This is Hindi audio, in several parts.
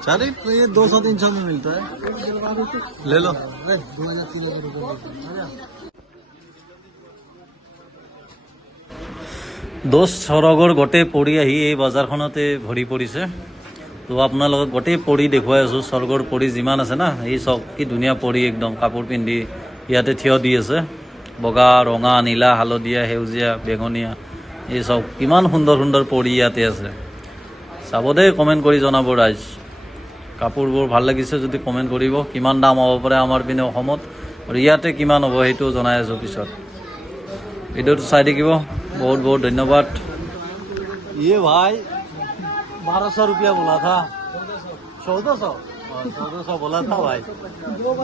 चारे ये 200-300 में मिलता है, ले लो। 2000-3000 रुपये। দোষ সৰগৰ গোটেই পৰি আহি এই বজাৰখনতে ভৰি পৰিছে। তো আপোনালোকক গোটেই পৰি দেখুৱাই আছোঁ। স্বৰ্গৰ পৰি যিমান আছে না, এই চব কি ধুনীয়া পৰি, একদম কাপোৰ পিন্ধি ইয়াতে থিয় দি আছে। বগা, ৰঙা, নীলা, হালধীয়া, সেউজীয়া, বেঙুনীয়া, এই চব কিমান সুন্দৰ সুন্দৰ পৰি ইয়াতে আছে। চাব দেই, কমেণ্ট কৰি জনাব ৰাইজ। কাপোৰবোৰ ভাল লাগিছে যদি কমেণ্ট কৰিব। কিমান দাম হ'ব পাৰে আমাৰ পিনে অসমত, আৰু ইয়াতে কিমান হ'ব সেইটো জনাই আছোঁ পিছত। ভিডিঅ'টো চাই থাকিব। बहुत बहुत धन्यवाद। ये भाई 1200 रुपया बोला था, 1400 बोला था भाई।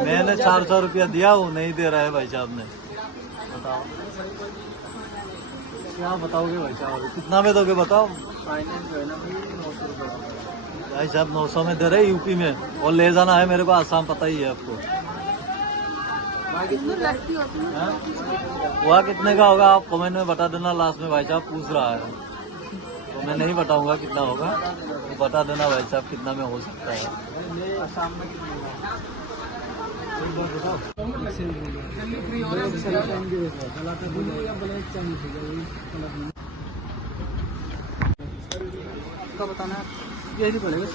मैंने 400 रुपया दिया, वो नहीं दे रहा है भाई साहब ने। बताओ क्या बताओगे भाई साहब, कितना में दोगे बताओ। भाई साहब 900 में दे रहे यूपी में, और ले जाना है मेरे को आसाम, पता ही है आपको। वह कितने का होगा आप कमेंट में बता देना। लास्ट में भाई साहब पूछ रहा है, तो मैं नहीं बताऊंगा कितना होगा, तो बता देना भाई साहब कितना में हो सकता है। बताना यही पड़ेगा,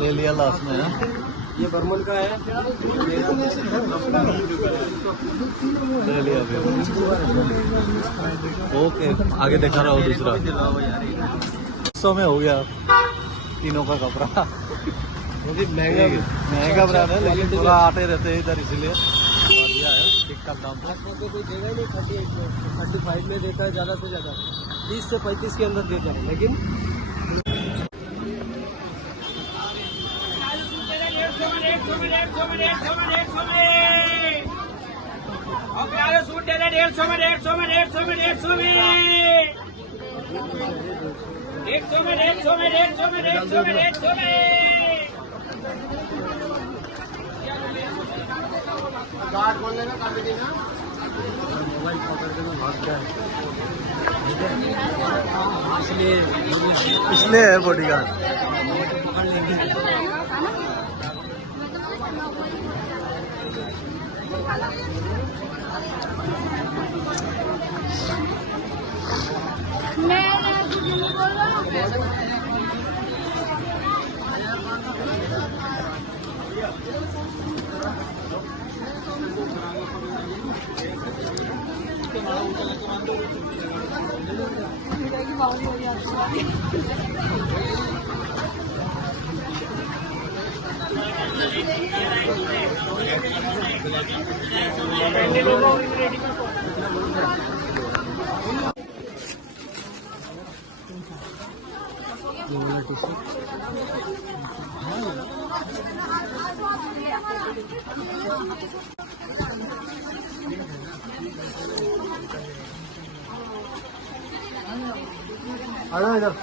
ले लिया लास्ट में है। ये बर्मन का है, ले लिया। ओके, आगे दिखा रहा हूँ दूसरा। 100 में हो गया तीनों का कपड़ा। महंगा ब्रांड है, लेकिन थोड़ा आते रहते हैं इधर, इसीलिए बढ़िया है। ठीक ठाक दाम पर कोई देगा ही नहीं। 35 में देता है ज़्यादा से ज़्यादा, 30 से 35 के अंदर देता है, लेकिन मोबाइल पकड़ के मैं भाग गया, इसलिए है बॉडीगार्ड। इधर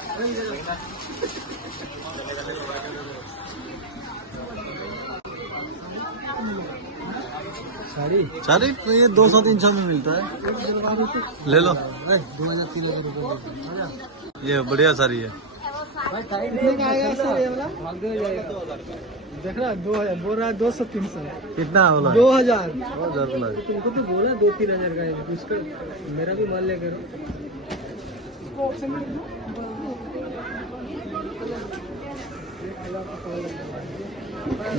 साड़ी ये 200-300 में मिलता है, ले लो। 2000-3000 रुपये। ये बढ़िया साड़ी है। देख रहा 2000 बोल रहा है, 200-300 कितना बोला? 2000 बोला। तुमको तो बोला 2-3 हजार का है, उसका मेरा भी मान लेकर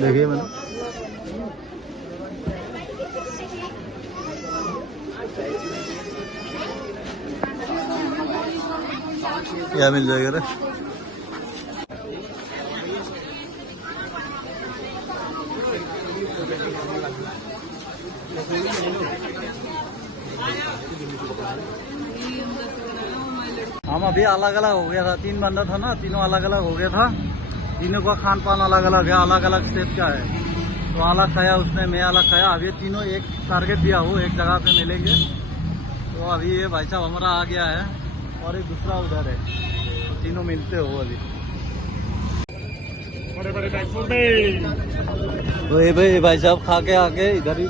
देखिए मैंने क्या मिल जाएगा रे। हम अभी अलग अलग हो गया था, 3 बंदा था ना, तीनों अलग अलग हो गया था। तीनों का खान पान अलग अलग है, अलग अलग स्टेट का है। तो अलग खाया उसने, मैं अलग खाया। अभी तीनों एक टारगेट दिया हो, एक जगह पे मिलेंगे। तो अभी ये भाई साहब हमारा आ गया है, और एक दूसरा उधर है, तो तीनों मिलते हो अभी। तो ये भाई साहब खा के आके इधर ही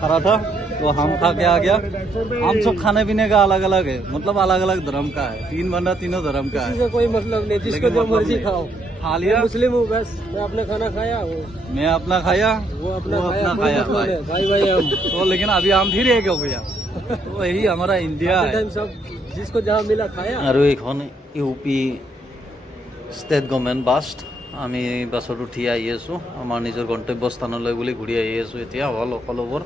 खड़ा था, तो हम खा के आ गया। हम सब खाने पीने का अलग अलग है, मतलब अलग अलग धर्म का है। 3 बंदा तीनों धर्म का है, कोई मतलब नहीं, जिसको जो मर्जी खाओ। खा मैं लिया, मुस्लिम हूँ बस, मैं अपना खाना खाया, मैं अपना खाया, वो अपना वो खाया, अपना कोई खाया, मतलब भाई। नहीं, भाई भाई हम तो लेकिन अभी हम फिर एक हो गया, तो यही हमारा इंडिया है। टाइम सब जिसको जहाँ मिला खाया। আৰু এইখন ইউপি ষ্টেট গভৰ্ণমেণ্ট বাছ। আমি বাছত উঠি আহি আছোঁ আমাৰ নিজৰ গন্তব্যস্থানলৈ বুলি ঘূৰি আহি আছোঁ এতিয়া হ'ল সকলোবোৰ।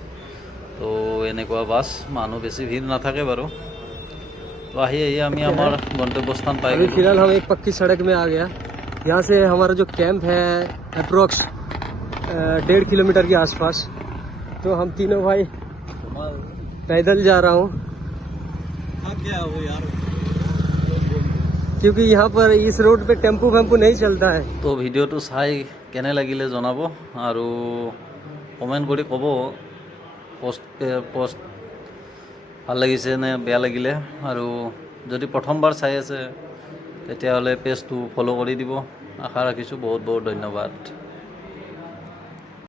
তো এনেকুৱা বাছ, মানুহ বেছি ভিৰ নাথাকে বাৰু। তো আহি আমি আমাৰ গন্তব্যস্থান পাই अभी গ'লোঁ। फिलहाल हम एक पक्की सड़क में आ गया। यहाँ से हमारा जो कैंप है अप्रोक्स 1.5 किलोमीटर के आसपास। तो हम तीनों भाई पैदल जा रहा हूँ, थक गया वो यार। क्योंकि यहाँ पर इस रोड पे टेम्पो वेम्पो नहीं चलता है। তো ভিডিঅ'টো চাই কেনে লাগিলে জনাব আৰু কমেণ্ট কৰি ক'ব পষ্ট ভাল লাগিছে নে বেয়া লাগিলে। আৰু যদি প্ৰথমবাৰ চাই আছে তেতিয়াহ'লে পেজটো ফ'ল' কৰি দিব। আশা ৰাখিছোঁ। বহুত বহুত ধন্যবাদ।